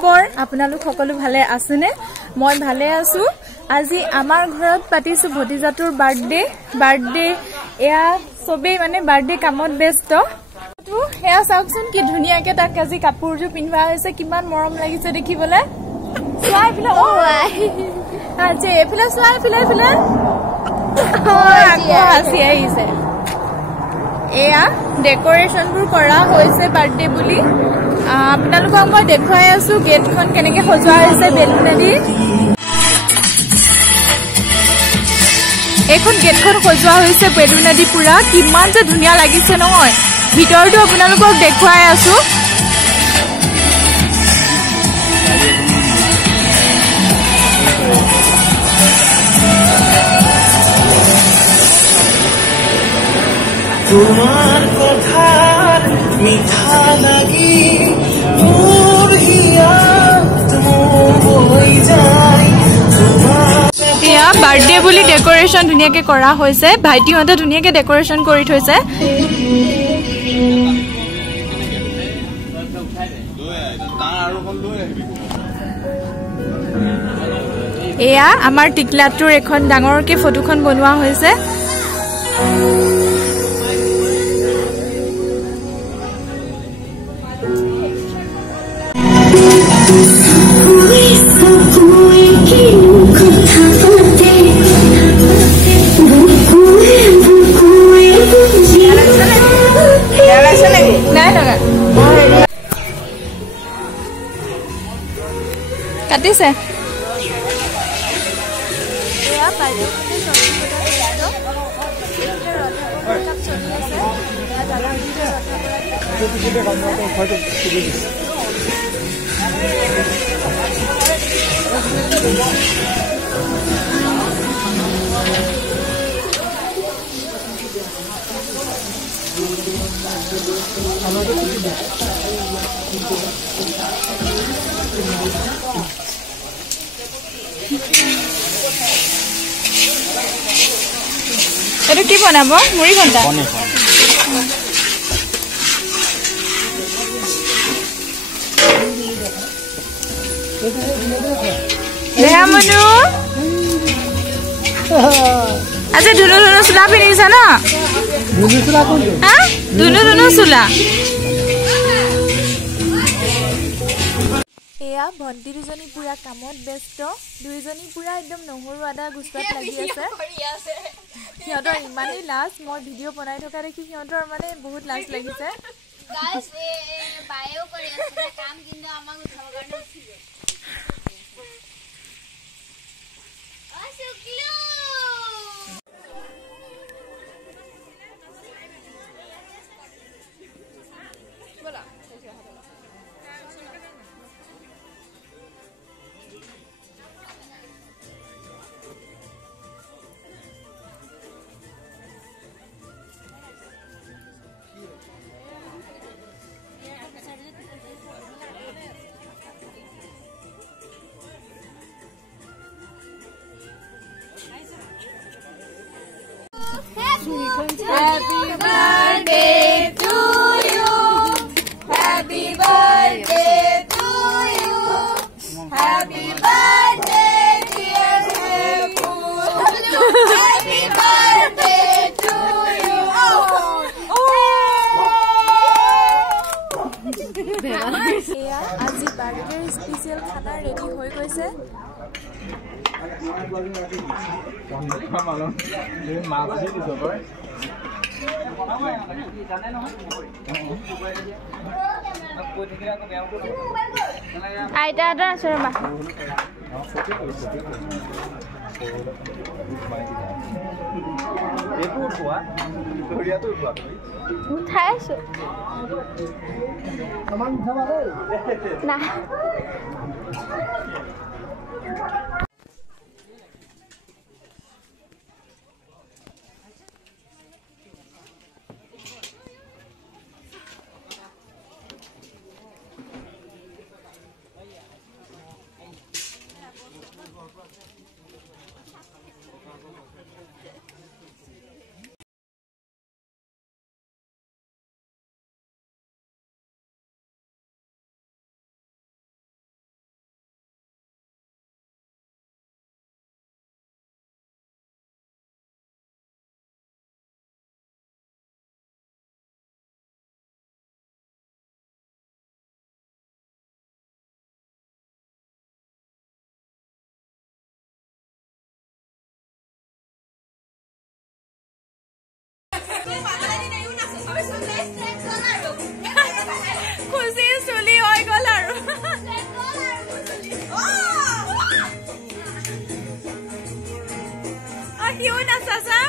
খবৰ আপোনালোক সকলো ভালে আছেনে মই ভালে আছো আজি আমাৰ ঘৰত পাতিছো ভতিজাটোৰ বাৰ্থডে এয়া সবে মানে বাৰ্থডে কামত ব্যস্ত তো হেয়া চাওকচোন কি ধুনিয়াকে তাক আজি কাপোৰজু পিনৱা হৈছে কিমান মৰম লাগিছে দেখিবলে চোৱাই ফিলা ও আজি এফিলা চোৱাই ফিলা আজি আহিছে এয়া ডেকোৰেশনবোৰ কৰা হৈছে বাৰ্থডে বুলি আপোনালোকক মই দেখুৱাই আছো গেটখন কেনেকে সজোৱা হৈছে বেলুনেদি এখন গেটখন সজোৱা হৈছে বেলুনেদি পুৰা কিমান যে ধুনিয়া লাগিছে নহয় ভিতৰটো আপোনালোকক দেখুৱাই আছো তোমাৰ কথাৰ মিঠা লাগি মোৰ হিয়া তুমি যায় এয়া বাৰ্থডে বুলি ডেকোৰেশন ধুনিয়াকে কৰা হৈছে ভাইটিহঁতে ধুনিয়াকে ডেকোৰেশন কৰি থৈছে এয়া আমাৰ টিকলাটোৰ এখন ডাঙৰকে ফটোখন বনোৱা হৈছে কাটিছে এটো কি বনাব মুড়ি ঘন্টা দেহা মনু আজি ধুনু চুলা পিন্ধিছা ন ধুনু চুলা এয়া ভন্টি দুজনী পুৰা কামত ব্যস্ত দুইজনী পুৰা একদম নহৰু আদা গুছপাত লাগি আছে সিহঁতৰ ইমানেই লাজ মই ভিডিঅ' বনাই থকা দেখি সিহঁতৰ মানে বহুত লাজ লাগিছে গাইস বায়ো কৰি আছে কাম কিন্তু আমাক উঠাব কাৰণে উঠিছে Happy birthday to you. Happy birthday to you. Happy birthday dear Hepu. Happy birthday to you. এয়া আজি বাৰ্থডে স্পেশাল খানা ৰেডি হৈ গৈছে আইতা এটা আছে ৰবা উঠাই আছো না খুচি চুলি হৈ গ'ল আৰু সিও নাচাচা